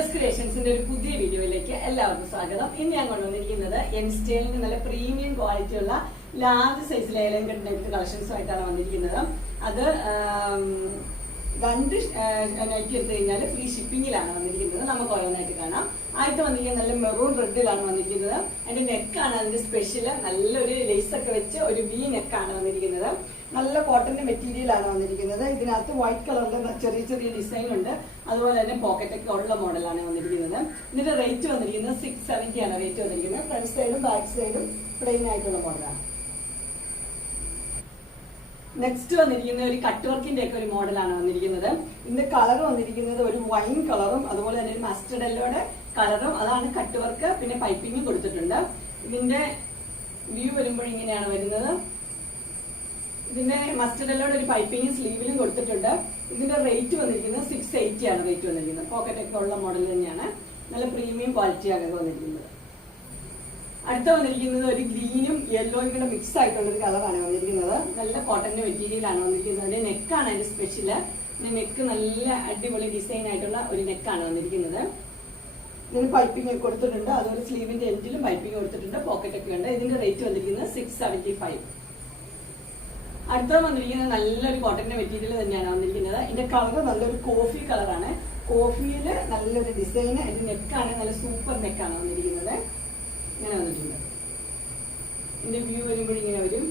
Just ക്രിയേഷൻസിന്റെ ഒരു പുതിയ വീഡിയോയിലേക്ക് എല്ലാവർക്കും സ്വാഗതം. ഇന്ന് ഞാൻ കൊണ്ടുവന്നിരിക്കുന്നത് എൻസ്റ്റൈലിന് നല്ല പ്രീമിയം ക്വാളിറ്റി ഉള്ള ലാർജ് സൈസിലെ എലഗന്റ് നെറ്റ് കളക്ഷൻസുമായിട്ടാണ് വന്നിരിക്കുന്നത്. അത് രണ്ട് നൈറ്റ് എടുത്തു കഴിഞ്ഞാൽ ഫ്രീ ഷിപ്പിംഗിലാണ് വന്നിരിക്കുന്നത്. നമുക്ക് ഓരോന്നായിട്ട് കാണാം. ആദ്യത്തെ വന്നിരിക്കുന്നത് നല്ല മെറൂൺ റെഡിലാണ് വന്നിരിക്കുന്നത്. അതിന്റെ നെക്കാണ് അതിന്റെ സ്പെഷ്യല്. നല്ലൊരു ലേസ് ഒക്കെ വെച്ച് ഒരു വി നെക്കാണ് വന്നിരിക്കുന്നത്. നല്ല കോട്ടന്റെ മെറ്റീരിയൽ ആണ് വന്നിരിക്കുന്നത്. ഇതിനകത്ത് വൈറ്റ് കളറിലെ ചെറിയ ചെറിയ ഡിസൈൻ ഉണ്ട്. അതുപോലെ തന്നെ പോക്കറ്റ് ഒക്കെ ഉള്ള മോഡലാണ് വന്നിരിക്കുന്നത്. ഇതിന്റെ റേറ്റ് വന്നിരിക്കുന്നത് 670 ആണ് റേറ്റ് വന്നിരിക്കുന്നത്. ഫ്രണ്ട് സൈഡും ബാക്ക് സൈഡും പ്ലെയിൻ ആയിട്ടുള്ള മോഡലാണ്. നെക്സ്റ്റ് വന്നിരിക്കുന്ന ഒരു കട്ട് വർക്കിന്റെ ഒക്കെ ഒരു മോഡലാണ് വന്നിരിക്കുന്നത്. ഇതിന്റെ കളർ വന്നിരിക്കുന്നത് ഒരു വൈൻ കളറും അതുപോലെ തന്നെ ഒരു മസ്റ്റർഡ് യെല്ലോയുടെ കളറും, അതാണ് കട്ട് വർക്ക്. പിന്നെ പൈപ്പിംഗ് കൊടുത്തിട്ടുണ്ട്. ഇതിന്റെ വ്യൂ വരുമ്പോൾ ഇങ്ങനെയാണ് വരുന്നത്. ഇതിന്റെ മസ്റ്റർഡ് യെല്ലോയുടെ ഒരു പൈപ്പിംഗ് സ്ലീവിലും കൊടുത്തിട്ടുണ്ട്. ഇതിന്റെ റേറ്റ് വന്നിരിക്കുന്നത് 680 ആണ് റേറ്റ് വന്നിരിക്കുന്നത്. പോക്കറ്റ് ഒക്കെ ഉള്ള മോഡൽ തന്നെയാണ്. നല്ല പ്രീമിയം ക്വാളിറ്റിയാണ് വന്നിരിക്കുന്നത്. അടുത്ത വന്നിരിക്കുന്നത് ഒരു ഗ്രീനും യെല്ലോയും കൂടെ മിക്സ് ആയിട്ടുള്ള ഒരു കളറാണ് വന്നിരിക്കുന്നത്. നല്ല കോട്ടന്റെ മെറ്റീരിയൽ ആണ് വന്നിരിക്കുന്നത്. അതിന്റെ നെക്കാണ് അതിന്റെ സ്പെഷ്യല്. നെക്ക് നല്ല അടിപൊളി ഡിസൈൻ ആയിട്ടുള്ള ഒരു നെക്കാണ് വന്നിരിക്കുന്നത്. ഇതിന് പൈപ്പിംഗ് കൊടുത്തിട്ടുണ്ട്. അതുപോലെ സ്ലീവിന്റെ എൻഡിലും പൈപ്പിംഗ് കൊടുത്തിട്ടുണ്ട്. പോക്കറ്റ് ഒക്കെ ഉണ്ട്. ഇതിന്റെ റേറ്റ് വന്നിരിക്കുന്നത് 675. അടുത്ത വന്നിരിക്കുന്നത് നല്ലൊരു കോട്ടന്റെ മെറ്റീരിയൽ തന്നെയാണ് വന്നിരിക്കുന്നത്. ഇതിന്റെ കളർ നല്ലൊരു കോഫി കളറാണ്. കോഫിയില് നല്ലൊരു ഡിസൈൻ. അതിന്റെ നെക്കാണ് നല്ല സൂപ്പർ നെക്കാണ് വന്നിരിക്കുന്നത്. ഇങ്ങനെ വന്നിട്ടുണ്ട്. ഇതിന്റെ വ്യൂ വരുമ്പോൾ ഇങ്ങനെ വരും.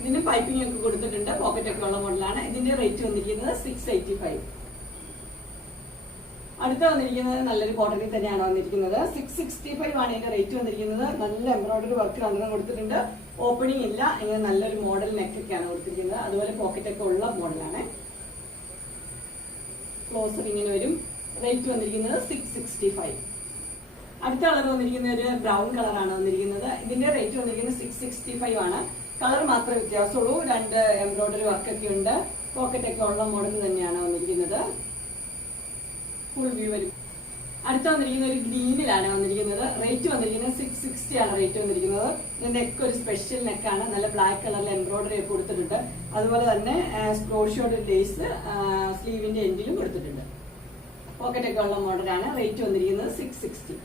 ഇതിന് പൈപ്പിംഗ് ഒക്കെ കൊടുത്തിട്ടുണ്ട്. പോക്കറ്റ് ഒക്കെ ഉള്ള മോഡലാണ്. ഇതിന്റെ റേറ്റ് വന്നിരിക്കുന്നത് 685. അടുത്ത വന്നിരിക്കുന്നത് നല്ലൊരു കോട്ടണിൽ തന്നെയാണ് വന്നിരിക്കുന്നത്. 665 ആണ് ഇതിന്റെ റേറ്റ് വന്നിരിക്കുന്നത്. നല്ല എംബ്രോയിഡറി വർക്ക് അങ്ങനെ കൊടുത്തിട്ടുണ്ട്. ഓപ്പണിംഗ് ഇല്ല. ഇങ്ങനെ നല്ലൊരു മോഡൽ നെക്കൊക്കെയാണ് കൊടുത്തിരിക്കുന്നത്. അതുപോലെ പോക്കറ്റ് ഒക്കെ ഉള്ള മോഡലാണ്. ക്ലോസർ ഇങ്ങനെ വരും. റേറ്റ് വന്നിരിക്കുന്നത് 665. അടുത്ത കളർ വന്നിരിക്കുന്ന ഒരു ബ്രൗൺ കളറാണ് വന്നിരിക്കുന്നത്. ഇതിന്റെ റേറ്റ് വന്നിരിക്കുന്നത് 665 ആണ്. കളർ മാത്രമേ വ്യത്യാസമുള്ളൂ. രണ്ട് എംബ്രോയിഡറി വർക്കൊക്കെ ഉണ്ട്. പോക്കറ്റ് ഒക്കെ ഉള്ള മോഡൽ തന്നെയാണ് വന്നിരിക്കുന്നത്. ഫുൾ വ്യൂ വരും. അടുത്ത വന്നിരിക്കുന്ന ഒരു ഗ്രീനിലാണ് വന്നിരിക്കുന്നത്. റേറ്റ് വന്നിരിക്കുന്നത് 660 ആണ് റേറ്റ് വന്നിരിക്കുന്നത്. നെക്ക് ഒരു സ്പെഷ്യൽ നെക്കാണ്. നല്ല ബ്ലാക്ക് കളറിൽ എംബ്രോയിഡറി ഒക്കെ കൊടുത്തിട്ടുണ്ട്. അതുപോലെ തന്നെ ക്രോഷോയുടെ ലേസ് സ്ലീവിന്റെ എൻഡിലും കൊടുത്തിട്ടുണ്ട്. പോക്കറ്റ് ഒക്കെ ഉള്ള മോഡലാണ്. റേറ്റ് വന്നിരിക്കുന്നത് 660.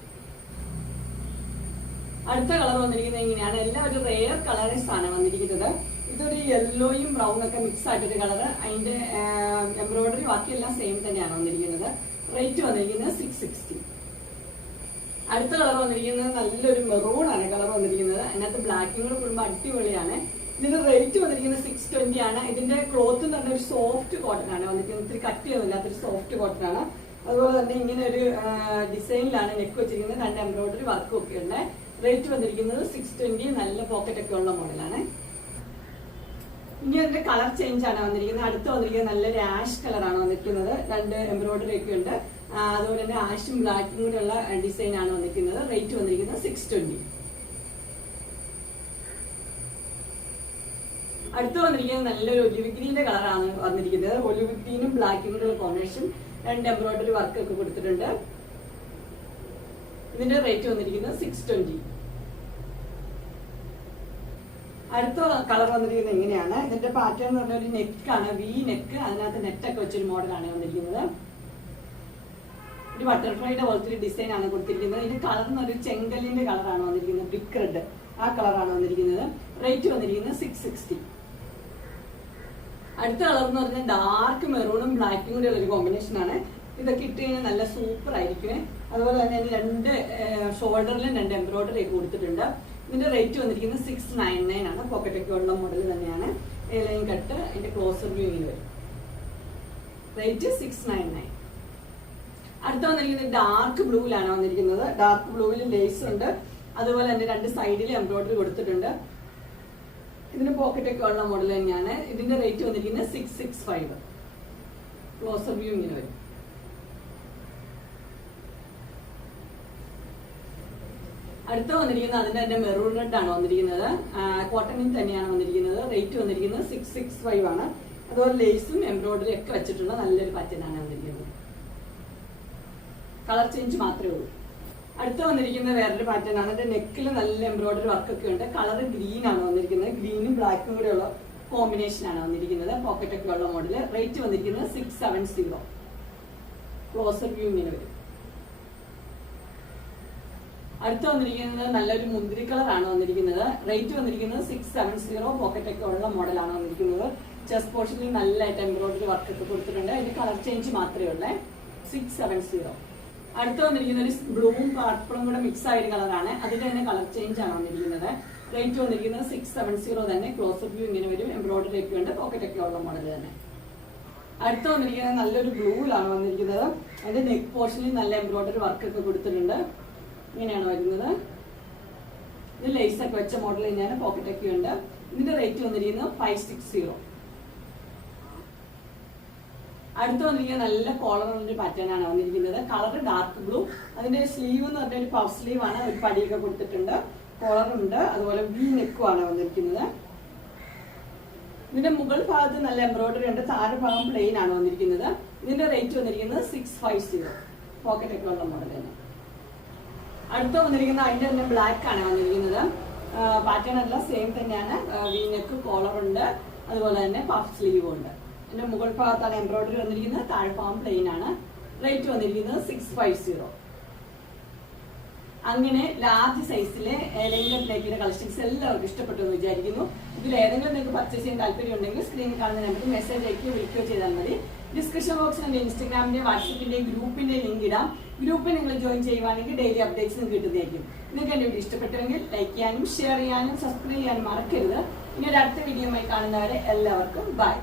അടുത്ത കളർ വന്നിരിക്കുന്നത് ഇങ്ങനെയാണ്. എല്ലാം ഒരു റെയർ കളേഴ്സ് ആണ് വന്നിരിക്കുന്നത്. ഇതൊരു യെല്ലോയും ബ്രൗൺ ഒക്കെ മിക്സ് ആയിട്ടൊരു കളർ. അതിന്റെ എംബ്രോയിഡറി ബാക്കിയെല്ലാം സെയിം തന്നെയാണ് വന്നിരിക്കുന്നത്. റേറ്റ് വന്നിരിക്കുന്നത് 660. അടുത്ത കളർ വന്നിരിക്കുന്നത് നല്ലൊരു മെറൂൺ ആണ് കളർ വന്നിരിക്കുന്നത്. അതിനകത്ത് ബ്ലാക്കും കൂടെ കൂടുമ്പോൾ അടിപൊളിയാണ്. ഇതിന്റെ റേറ്റ് വന്നിരിക്കുന്നത് 620 ആണ്. ഇതിന്റെ ക്ലോത്ത് എന്ന് പറഞ്ഞ ഒരു സോഫ്റ്റ് കോട്ടൺ ആണ് വന്നിരിക്കുന്നത്. ഇത്തിരി കട്ട് ചെയ്യുന്നില്ലാത്തൊരു സോഫ്റ്റ് കോട്ടൺ ആണ്. അതുപോലെ തന്നെ ഇങ്ങനെ ഒരു ഡിസൈനിലാണ് നെക്ക് വെച്ചിരിക്കുന്നത്. രണ്ട് എംബ്രോയിഡറി വർക്കും ഒക്കെ ഉണ്ട്. റേറ്റ് വന്നിരിക്കുന്നത് 620. നല്ല പോക്കറ്റ് ഒക്കെ ഉള്ള മോഡലാണ്. ഇനി അതിന്റെ കളർ ചേഞ്ച് ആണ് വന്നിരിക്കുന്നത്. അടുത്ത് വന്നിരിക്കുന്നത് നല്ലൊരു ആഷ് കളറാണ് വന്നിരിക്കുന്നത്. രണ്ട് എംബ്രോയിഡറി ഒക്കെ ഉണ്ട്. അതുപോലെ തന്നെ ആഷും ബ്ലാക്കും കൂടെ ഉള്ള ഡിസൈൻ ആണ് വന്നിരിക്കുന്നത്. റേറ്റ് വന്നിരിക്കുന്നത് 620. അടുത്ത് വന്നിരിക്കുന്നത് നല്ലൊരു ഒലിവ് ഗ്രീന്റെ കളറാണ് വന്നിരിക്കുന്നത്. ഒലിവ് ഗ്രീനും ബ്ലാക്കും കൂടെ ഉള്ള കോമ്പിനേഷൻ. രണ്ട് എംബ്രോയിഡറി വർക്ക് ഒക്കെ കൊടുത്തിട്ടുണ്ട്. ഇതിന്റെ റേറ്റ് വന്നിരിക്കുന്നത് 620. അടുത്ത കളർ വന്നിരിക്കുന്നത് എങ്ങനെയാണ്. ഇതിന്റെ പാറ്റേൺ എന്ന് പറഞ്ഞ ഒരു നെക്കാണ്. V neck. അതിനകത്ത് നെറ്റൊക്കെ വെച്ചൊരു മോഡലാണ് വന്നിരിക്കുന്നത്. ഒരു ബട്ടർഫ്ലൈയുടെ പോലത്തെ ഒരു ഡിസൈൻ ആണ് കൊടുത്തിരിക്കുന്നത്. ഇതിന്റെ കളർ എന്ന് പറഞ്ഞൊരു ചെങ്കലിന്റെ കളറാണ് വന്നിരിക്കുന്നത്. ബ്രിക്ക് റെഡ് ആ കളറാണ് വന്നിരിക്കുന്നത്. റേറ്റ് വന്നിരിക്കുന്നത് 660. അടുത്ത കളർ എന്ന് പറഞ്ഞാൽ ഡാർക്ക് മെറൂണും ബ്ലാക്കും കൂടെ ഉള്ള ഒരു കോമ്പിനേഷൻ ആണ്. ഇതൊക്കെ ഇട്ട് കഴിഞ്ഞാൽ നല്ല സൂപ്പർ ആയിരിക്കും. അതുപോലെ തന്നെ രണ്ട് ഷോൾഡറിലും രണ്ട് എംബ്രോയിഡറി ഒക്കെ കൊടുത്തിട്ടുണ്ട്. ഇതിന്റെ റേറ്റ് വന്നിരിക്കുന്നത് 699 ആണ്. പോക്കറ്റ് ഒക്കെ ഉള്ള മോഡൽ തന്നെയാണ്. Line cut. അതിന്റെ ക്ലോസർ വ്യൂ ഇങ്ങനെ വരും. റേറ്റ് 699. അടുത്ത വന്നിരിക്കുന്നത് ഡാർക്ക് ബ്ലൂവിലാണ് വന്നിരിക്കുന്നത്. ഡാർക്ക് ബ്ലൂവിൽ ലേസ് ഉണ്ട്. അതുപോലെ തന്നെ രണ്ട് സൈഡിൽ എംബ്രോയിഡറി കൊടുത്തിട്ടുണ്ട്. ഇതിന് പോക്കറ്റ് ഒക്കെ ഉള്ള മോഡൽ തന്നെയാണ്. ഇതിന്റെ റേറ്റ് വന്നിരിക്കുന്നത് 665. ക്ലോസർ വ്യൂ ഇങ്ങനെ വരും. അടുത്ത വന്നിരിക്കുന്നത് അതിന്റെ തന്നെ മെറൂൺ റെഡ് ആണ് വന്നിരിക്കുന്നത്. കോട്ടണിൽ തന്നെയാണ് വന്നിരിക്കുന്നത്. റേറ്റ് വന്നിരിക്കുന്നത് 665 ആണ്. അതുപോലെ ലേസും എംബ്രോയിഡറി ഒക്കെ വെച്ചിട്ടുള്ള നല്ലൊരു പാറ്റേൺ ആണ് വന്നിരിക്കുന്നത്. കളർ ചേഞ്ച് മാത്രമേ ഉള്ളൂ. അടുത്ത വന്നിരിക്കുന്നത് വേറൊരു പാറ്റേൺ ആണ്. അതിന്റെ നെക്കിൽ നല്ല എംബ്രോയിഡറി വർക്ക് ഒക്കെ ഉണ്ട്. കളർ ഗ്രീൻ ആണ് വന്നിരിക്കുന്നത്. ഗ്രീനും ബ്ലാക്കും കൂടെ ഉള്ള കോമ്പിനേഷൻ ആണ് വന്നിരിക്കുന്നത്. പോക്കറ്റ് ഒക്കെ ഉള്ള മോഡൽ. റേറ്റ് വന്നിരിക്കുന്നത് 670. ക്ലോസർ വ്യൂ ഇങ്ങനെ വരും. അടുത്ത് വന്നിരിക്കുന്നത് നല്ലൊരു മുന്തിരി കളറാണ് വന്നിരിക്കുന്നത്. റേറ്റ് വന്നിരിക്കുന്നത് 670. പോക്കറ്റ് ഒക്കെ ഉള്ള മോഡലാണ് വന്നിരിക്കുന്നത്. ചെസ്റ്റ് പോർഷനിൽ നല്ലതായിട്ട് എംബ്രോയിഡറി വർക്ക് ഒക്കെ കൊടുത്തിട്ടുണ്ട്. അതിന്റെ കളർ ചേഞ്ച് മാത്രമേ ഉള്ളേ. 670. അടുത്ത് വന്നിരിക്കുന്ന ഒരു ബ്ലൂവും പർപ്പിളും കൂടെ മിക്സ് ആയ ഒരു കളറാണ്. അതിന്റെ തന്നെ കളർ ചേഞ്ച് ആണ് വന്നിരിക്കുന്നത്. റേറ്റ് വന്നിരിക്കുന്നത് 670 തന്നെ. ക്ലോസർ വ്യൂ ഇങ്ങനെ വരും. എംബ്രോയിഡറി ഒക്കെ ഉണ്ട്. പോക്കറ്റ് ഒക്കെ ഉള്ള മോഡൽ തന്നെ. അടുത്ത് വന്നിരിക്കുന്നത് നല്ലൊരു ബ്ലൂവിലാണ് വന്നിരിക്കുന്നത്. അതിന്റെ നെക്ക് പോർഷനിൽ നല്ല എംബ്രോയിഡറി വർക്ക് ഒക്കെ കൊടുത്തിട്ടുണ്ട്. ഇങ്ങനെയാണ് വരുന്നത്. ഇത് ലേസ് ഒക്കെ വെച്ച മോഡൽ തന്നെയാണ്. പോക്കറ്റ് ഒക്കെ ഉണ്ട്. ഇതിന്റെ റേറ്റ് വന്നിരിക്കുന്നത് 560. അടുത്ത് വന്നിരിക്കുന്നത് നല്ല കോളറുള്ള പാറ്റേൺ ആണ് വന്നിരിക്കുന്നത്. Colour dark blue. അതിന്റെ സ്ലീവ് എന്ന് പറഞ്ഞ ഒരു പഫ് സ്ലീവ് ആണ്. ഒരു പടിയൊക്കെ കൊടുത്തിട്ടുണ്ട്. കോളറുണ്ട്. അതുപോലെ വി നെക്കും ആണ് വന്നിരിക്കുന്നത്. ഇതിന്റെ മുകൾ ഭാഗത്ത് നല്ല എംബ്രോയിഡറി ഉണ്ട്. താഴെ ഭാഗം പ്ലെയിൻ ആണ് വന്നിരിക്കുന്നത്. ഇതിന്റെ റേറ്റ് വന്നിരിക്കുന്നത് 650. പോക്കറ്റ് ഒക്കെ ഉള്ള മോഡൽ തന്നെ. അടുത്ത് വന്നിരിക്കുന്നത് അതിന്റെ തന്നെ ബ്ലാക്ക് ആണ് വന്നിരിക്കുന്നത്. പാറ്റേൺ എല്ലാം സെയിം തന്നെയാണ്. വി നെക്ക്, കോളറുണ്ട്. അതുപോലെ തന്നെ പഫ് സ്ലീവും ഉണ്ട്. ഇതിന്റെ മുകൾ ഭാഗത്താണ് എംബ്രോയിഡറി വന്നിരിക്കുന്നത്. താഴെ ഭാഗം പ്ലെയിൻ ആണ്. റേറ്റ് വന്നിരിക്കുന്നത് 650. അങ്ങനെ ലാർജ് സൈസിലെ ലെങ്ത് നെക്കിന്റെ കളക്ഷൻസ് എല്ലാവർക്കും ഇഷ്ടപ്പെട്ടു എന്ന് വിചാരിക്കുന്നു. ഇതിൽ ഏതെങ്കിലും നിങ്ങൾക്ക് പർച്ചേസ് ചെയ്യാൻ താല്പര്യം ഉണ്ടെങ്കിൽ സ്ക്രീനിൽ കാണുന്ന നമ്പറിൽ മെസ്സേജ് അയക്കുകയോ വിളിക്കുകയോ ചെയ്താൽ മതി. ഡിസ്ക്രിപ്ഷൻ ബോക്സിൽ എൻ്റെ ഇൻസ്റ്റാഗ്രാമിന്റെ വാട്സപ്പിന്റെ ഗ്രൂപ്പിന്റെ ലിങ്ക് ഇടാം. ഗ്രൂപ്പിൽ നിങ്ങൾ ജോയിൻ ചെയ്യുവാണെങ്കിൽ ഡെയിലി അപ്ഡേറ്റ്സ് കിട്ടുന്നതായിരിക്കും. നിങ്ങൾക്ക് എൻ്റെ വീഡിയോ ഇഷ്ടപ്പെട്ടുവെങ്കിൽ ലൈക്ക് ചെയ്യാനും ഷെയർ ചെയ്യാനും സബ്സ്ക്രൈബ് ചെയ്യാനും മറക്കരുത്. ഇനി ഒരു അടുത്ത വീഡിയോയുമായി കാണുന്നവരെ എല്ലാവർക്കും ബൈ.